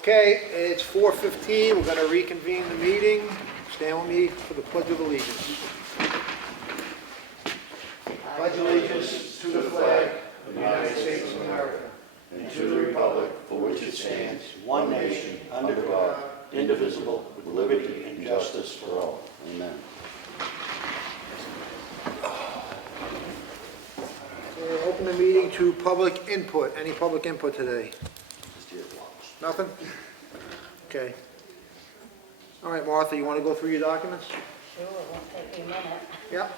Okay, it's 4:15, we're going to reconvene the meeting. Stand with me for the Pledge of Allegiance. Pledge allegiance to the flag of the United States of America and to the republic for which it stands, one nation, under God, indivisible, with liberty and justice for all. Amen. We'll open the meeting to public input. Any public input today? Nothing? Okay. All right, Martha, you want to go through your documents? Sure, it won't take me a minute. Yep.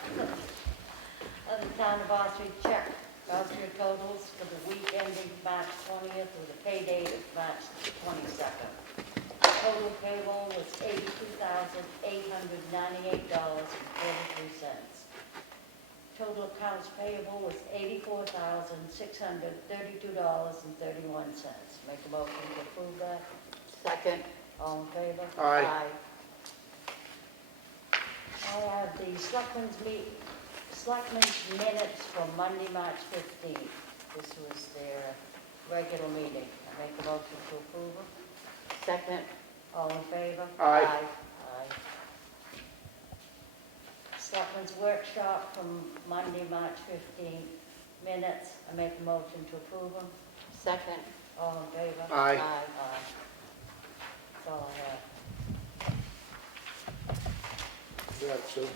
The town of Ossipee check voucher totals for the week ending March 20th with a pay date of March 22nd. Total payroll was $82,898.43. Total accounts payable was $84,632.31. Make a motion to approve that. Second. All in favor? Aye. I have the Selectmen's minutes from Monday, March 15th. This was their regular meeting. I make a motion to approve them. Second. All in favor? Aye. Aye. Selectmen's workshop from Monday, March 15th. Minutes. I make a motion to approve them. Second. All in favor? Aye. Aye. That's all I have. Yeah, Sue.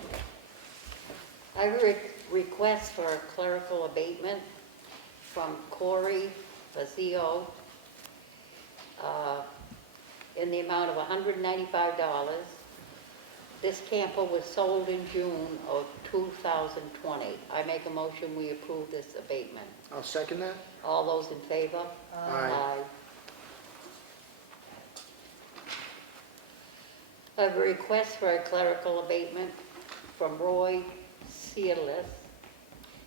I have a request for a clerical abatement from Corey Fazio in the amount of $195. This camper was sold in June of 2020. I make a motion we approve this abatement. I'll second that. All those in favor? Aye. I have a request for a clerical abatement from Roy Searles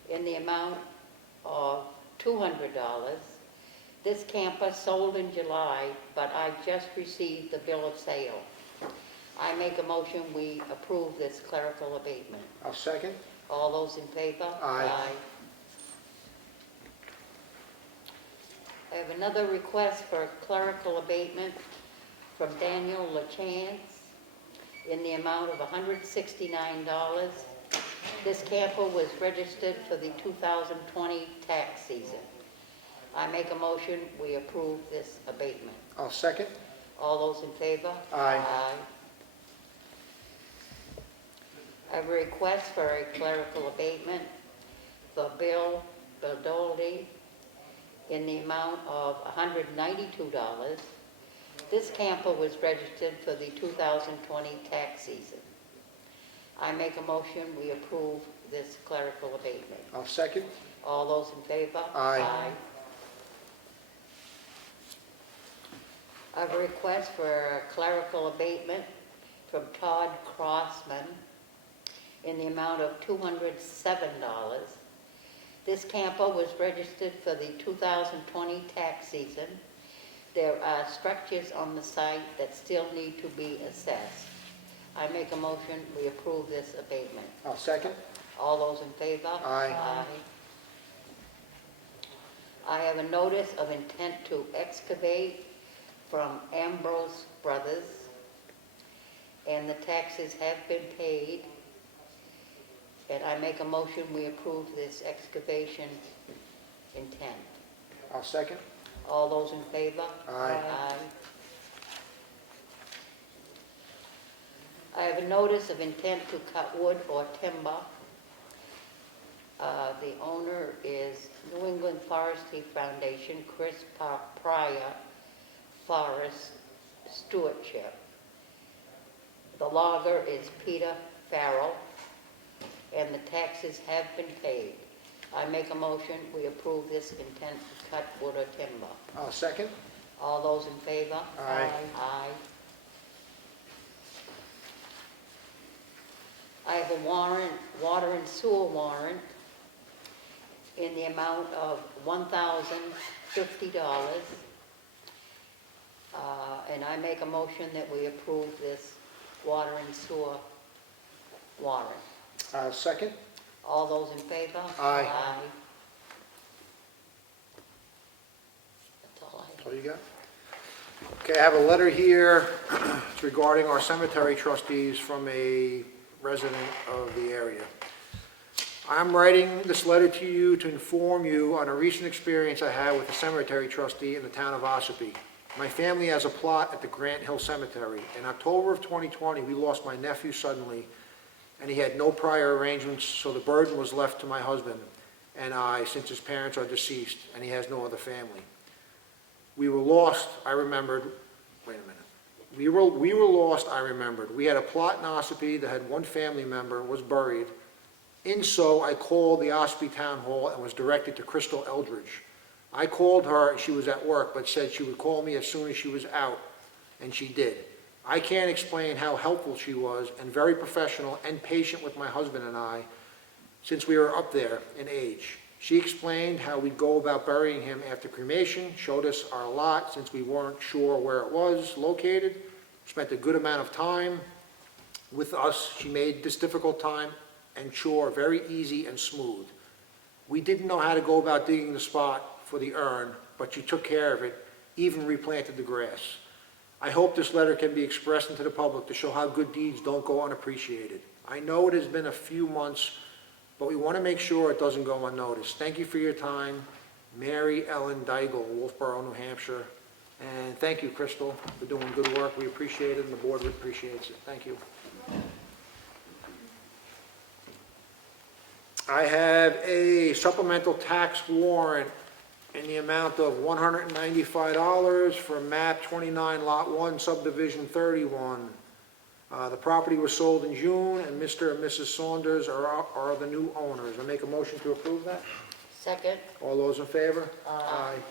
in the amount of $200. This camper sold in July, but I just received the bill of sale. I make a motion we approve this clerical abatement. I'll second. All those in favor? Aye. I have another request for a clerical abatement from Daniel LaChance in the amount of $169. This camper was registered for the 2020 tax season. I make a motion we approve this abatement. I'll second. All those in favor? Aye. I have a request for a clerical abatement for Bill Baldoldi in the amount of $192. This camper was registered for the 2020 tax season. I make a motion we approve this clerical abatement. I'll second. All those in favor? Aye. I have a request for a clerical abatement from Todd Crossman in the amount of $207. This camper was registered for the 2020 tax season. There are structures on the site that still need to be assessed. I make a motion we approve this abatement. I'll second. All those in favor? Aye. I have a notice of intent to excavate from Ambrose Brothers, and the taxes have been paid. And I make a motion we approve this excavation intent. I'll second. All those in favor? Aye. I have a notice of intent to cut wood or timber. The owner is New England Forestry Foundation, Chris Pryor, Forest Stewardship. The logger is Peter Farrell, and the taxes have been paid. I make a motion we approve this intent to cut wood or timber. I'll second. All those in favor? Aye. Aye. I have a warrant, water and sewer warrant in the amount of $1,050. And I make a motion that we approve this water and sewer warrant. I'll second. All those in favor? Aye. That's all I have. That's all you got? Okay, I have a letter here It's regarding our cemetery trustees from a resident of the area. I'm writing this letter to you to inform you on a recent experience I had with a cemetery trustee in the town of Ossipee. My family has a plot at the Grant Hill Cemetery. In October of 2020, we lost my nephew suddenly, and he had no prior arrangements, so the burden was left to my husband and I, since his parents are deceased, and he has no other family. We were lost, I remembered, wait a minute. We were lost, I remembered. We had a plot in Ossipee that had one family member, was buried. In so, I called the Ossipee Town Hall and was directed to Crystal Eldridge. I called her, she was at work, but said she would call me as soon as she was out, and she did. I can't explain how helpful she was, and very professional and patient with my husband and I, since we were up there in age. She explained how we'd go about burying him after cremation, showed us our lot since we weren't sure where it was located, spent a good amount of time with us. She made this difficult time and chore very easy and smooth. We didn't know how to go about digging the spot for the urn, but she took care of it, even replanted the grass. I hope this letter can be expressed into the public to show how good deeds don't go unappreciated. I know it has been a few months, but we want to make sure it doesn't go unnoticed. Thank you for your time. Mary Ellen Daigle, Wolfboro, New Hampshire. And thank you, Crystal, for doing good work. We appreciate it, and the board appreciates it. Thank you. I have a supplemental tax warrant in the amount of $195 for map 29, lot 1, subdivision 31. The property was sold in June, and Mr. and Mrs. Saunders are the new owners. I make a motion to approve that. Second. All those in favor? Aye.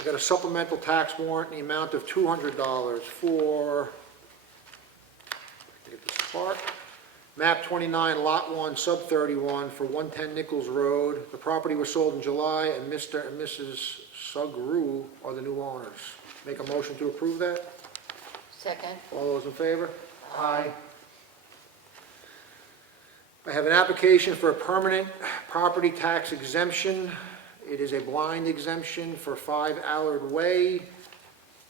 I got a supplemental tax warrant in the amount of $200 for, get this apart, map 29, lot 1, sub 31 for 110 Nichols Road. The property was sold in July, and Mr. and Mrs. Sugru are the new owners. Make a motion to approve that. Second. All those in favor? Aye. I have an application for a permanent property tax exemption. It is a blind exemption for 5 Allard Way.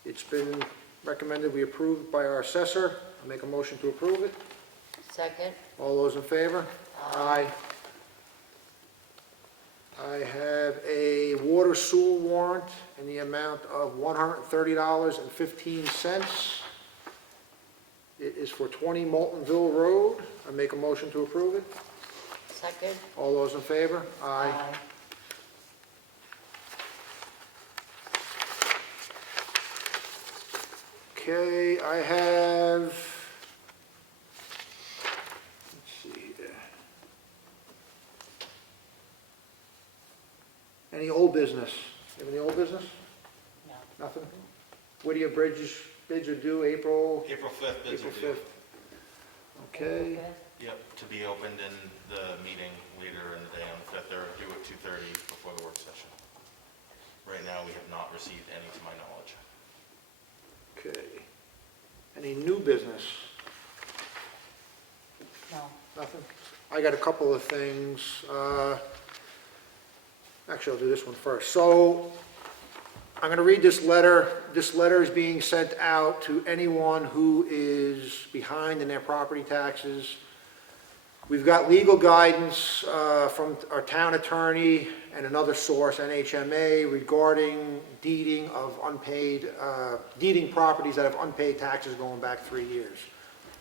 It's been recommended we approve by our assessor. I make a motion to approve it. Second. All those in favor? Aye. I have a water sewer warrant in the amount of $130.15. It is for 20 Moultonville Road. I make a motion to approve it. Second. All those in favor? Aye. Okay, I have, let's see here. Any old business? You have any old business? No. Nothing? Whittier Bridge bids are due April April 5th, bids are April due. 5th. Okay, Yep, to be opened in the meeting later in the day on the 5th, they're due at 2:30 before the work session. Right now, we have not received any to my knowledge. okay. Any new business? No. Nothing? I got a couple of things. Actually, I'll do this one first. So, I'm going to read this letter. This letter is being sent out to anyone who is behind in their property taxes. We've got legal guidance from our town attorney and another source, NHMA, regarding deeding of unpaid, deeding properties that have unpaid taxes going back 3 years.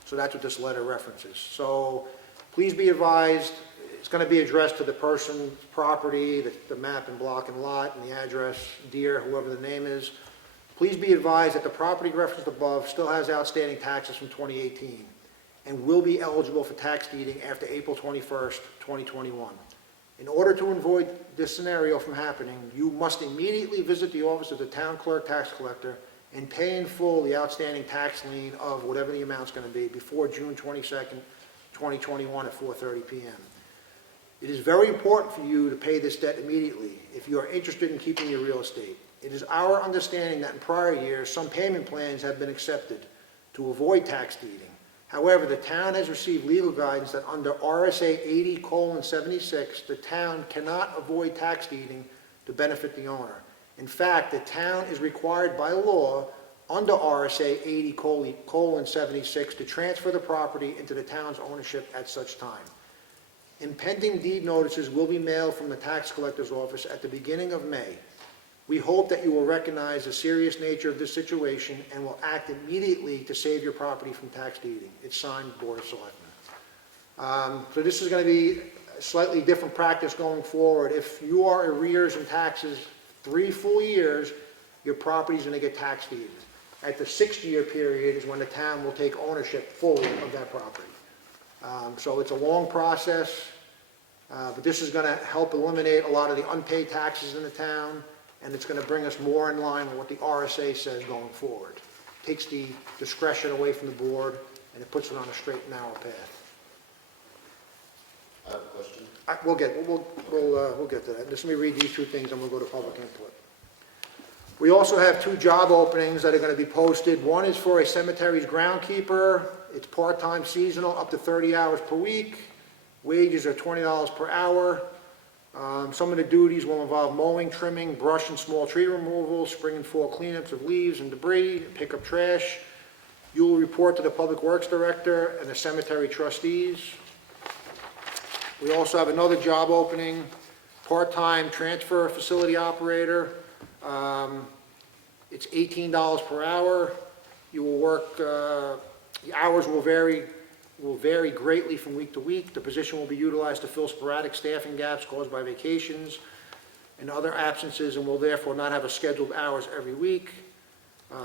So that's what this letter references. So please be advised, it's going to be addressed to the person's property, the map and block and lot, and the address, Deere, whoever the name is. Please be advised that the property referenced above still has outstanding taxes from 2018 and will be eligible for tax deeding after April 21st, 2021. In order to avoid this scenario from happening, you must immediately visit the office of the town clerk tax collector and pay in full the outstanding tax lien of whatever the amount's going to be before June 22nd, 2021 at 4:30 p.m. It is very important for you to pay this debt immediately if you are interested in keeping your real estate. It is our understanding that in prior years, some payment plans have been accepted to avoid tax deeding. However, the town has received legal guidance that under RSA 80:76, the town cannot avoid tax deeding to benefit the owner. In fact, the town is required by law under RSA 80:76 to transfer the property into the town's ownership at such time. Impending deed notices will be mailed from the tax collector's office at the beginning of May. We hope that you will recognize the serious nature of this situation and will act immediately to save your property from tax deeding. It's signed, Board of Selectmen. So this is going to be a slightly different practice going forward. If you are arrears in taxes 3 full years, your property is going to get tax deeded. At the 6-year period is when the town will take ownership fully of that property. So it's a long process, but this is going to help eliminate a lot of the unpaid taxes in the town, and it's going to bring us more in line with what the RSA says going forward. Takes the discretion away from the board, and it puts it on a straight and narrow path. I have a question. We'll get to that. Just let me read these 2 things, and we'll go to public input. We also have 2 job openings that are going to be posted. One is for a cemetery's groundskeeper. It's part-time seasonal, up to 30 hours per week. Wages are $20 per hour. Some of the duties will involve mowing, trimming, brush and small tree removal, spring and fall cleanups of leaves and debris, pick up trash. You will report to the Public Works Director and the cemetery trustees. We also have another job opening, part-time transfer facility operator. It's $18 per hour. You will work, the hours will vary greatly from week to week. The position will be utilized to fill sporadic staffing gaps caused by vacations and other absences, and will therefore not have a scheduled hours every week.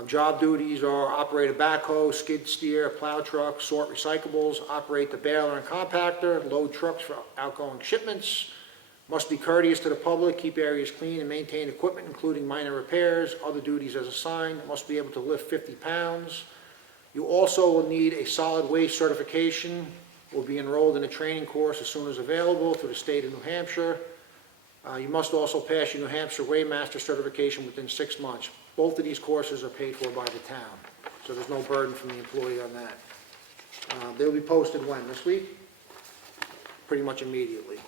Job duties are operate a backhoe, skid steer, plow truck, sort recyclables, operate the baler and compactor, load trucks for outgoing shipments, must be courteous to the public, keep areas clean, and maintain equipment, including minor repairs, other duties as assigned, must be able to lift 50 pounds. You also will need a solid waste certification, will be enrolled in a training course as soon as available through the state of New Hampshire. You must also pass your New Hampshire Weighmaster certification within 6 months. Both of these courses are paid for by the town, so there's no burden from the employee on that. They'll be posted when? This week? Pretty much immediately.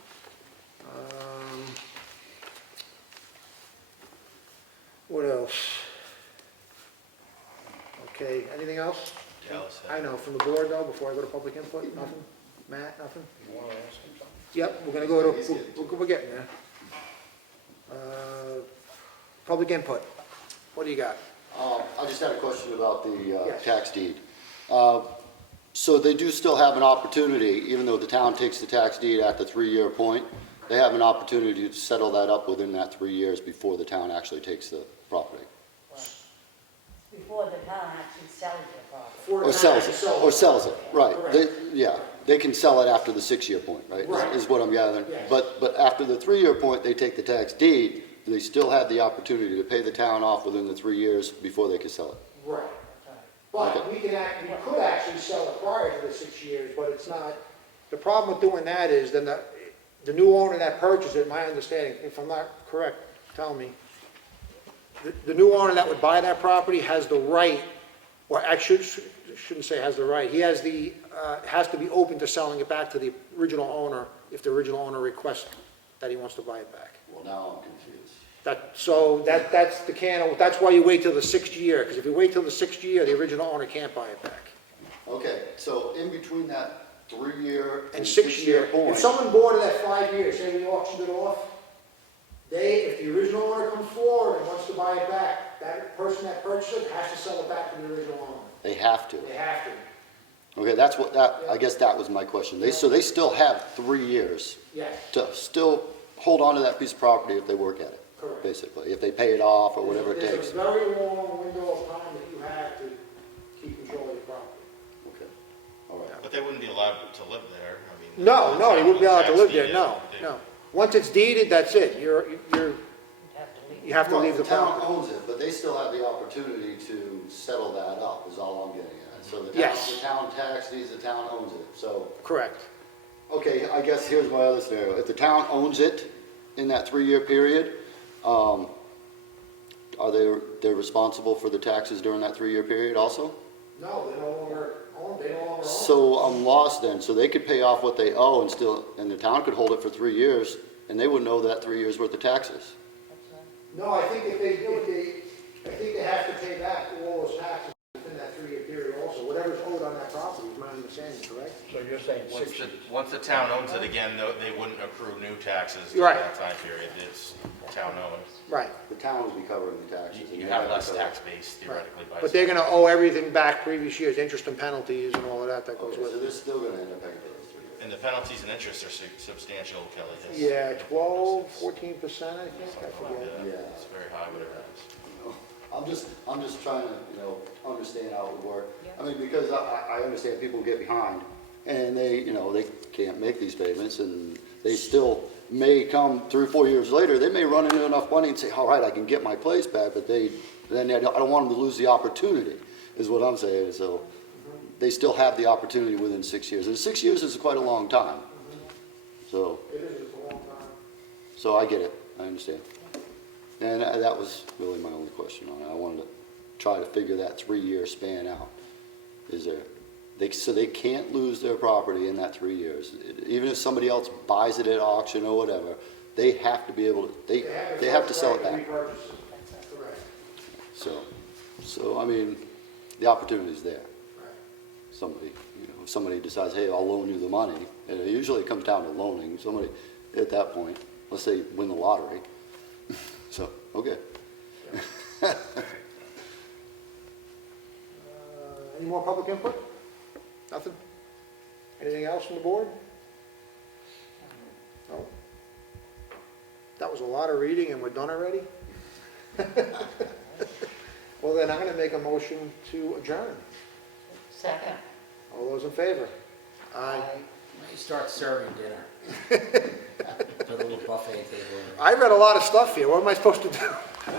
What else? Okay, anything else? Dallas. I know, from the board though, before I go to public input, nothing? Matt, nothing? You want to ask him something? Yep, we're gonna go to, we're getting there. Public input, what do you got? I just had a question about the Yes. tax deed. So they do still have an opportunity, even though the town takes the tax deed at the 3-year point, they have an opportunity to settle that up within that 3 years before the town actually takes the property. Before the town actually sells the property. Before Or the sells town it, sells or sells it, right. Correct. Yeah, they can sell it after the 6-year point, right? Right. Is what I'm gathering. Yes. But after the 3-year point, they take the tax deed, they still have the opportunity to pay the town off within the 3 years before they can sell it. Right. But we could actually sell it prior to the 6 years, but it's not, the problem with doing that is then the new owner that purchased it, my understanding, if I'm not correct, tell me, the new owner that would buy that property has the right, or I shouldn't say has the right, he has the, has to be open to selling it back to the original owner if the original owner requests that he wants to buy it back. Well, now I'm confused. That's the that's why you wait till the 6th year, because if you wait till the 6th year, the original owner can't buy it back. Okay, so in between that 3-year And and 6-year, 6-year point. if someone bought it at 5 years, say we auctioned it off, if the original owner comes forward and wants to buy it back, that person that purchased it has to sell it back to the original owner. They have to. They have to. Okay, that's what, I guess that was my question. So they still have 3 years Yes, to still hold on to that piece of property if they work at it, correct. basically, if they pay it off or whatever it There's takes. a very long window of time that you have to keep control of your property. Okay, all right. But they wouldn't be allowed to live there, I mean. No, he wouldn't be allowed to tax live there, deed, no, they- no. Once it's deeded, that's it. You have to leave. You have to Well, leave the town property. owns it, but they still have the opportunity to settle that up, is all I'm getting at. So the Yes. town tax deeds, the town owns it, so. Correct. Okay, I guess here's my other scenario. If the town owns it in that 3-year period, are they're responsible for the taxes during that 3-year period also? No, they no longer own it. So I'm lost then. So they could pay off what they owe and still, and the town could hold it for 3 years, and they wouldn't owe that 3 years worth of taxes. No, I think I think they have to pay back all those taxes within that 3-year period also, whatever's owed on that property, is my understanding, correct? So you're saying Once 6 the, years? once the town owns it again, though, they wouldn't accrue new taxes Right. during that time period. It's town owned. Right, The town will be covering the taxes. and You they have to less cover- tax base right. theoretically by. But they're gonna owe everything back previous years, interest and penalties and all of that goes Okay, with so it. they're still gonna end up paying for those 3 years. And the penalties and interest are substantial, Kelly. It's- Yeah, 12, it's- 14%, I think, I forget. Yeah, Yeah. it's very high, whatever it is. I'm just trying to, understand how it would work. I mean, because I understand people get behind and they can't make these payments and they still may come 3 or 4 years later, they may run into enough money and say, all right, I can get my place back, but then I don't want them to lose the opportunity, is what I'm saying. So they still have the opportunity within 6 years. And 6 years is quite a long time. So, It is, it's a long time. so I get it, I understand. And that was really my only question on it. I wanted to try to figure that 3-year span out. So they can't lose their property in that 3 years. Even if somebody else buys it at auction or whatever, they have to be able to, they have to sell it back. Repurchase it. Correct. So I mean, the opportunity's there. Right. Somebody, if somebody decides, hey, I'll loan you the money, and it usually comes down to loaning, somebody, at that point, let's say win the lottery. So, okay. Any more public input? Nothing? Anything else from the board? No? That was a lot of reading and we're done already? Well, then I'm gonna make a motion to adjourn. Second. All those in favor? Aye. You start serving dinner. Put a little buffet table I read a lot of stuff here. What am I supposed to do?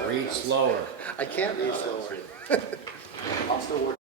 in. Read slower. I can't read slower. I'm still working.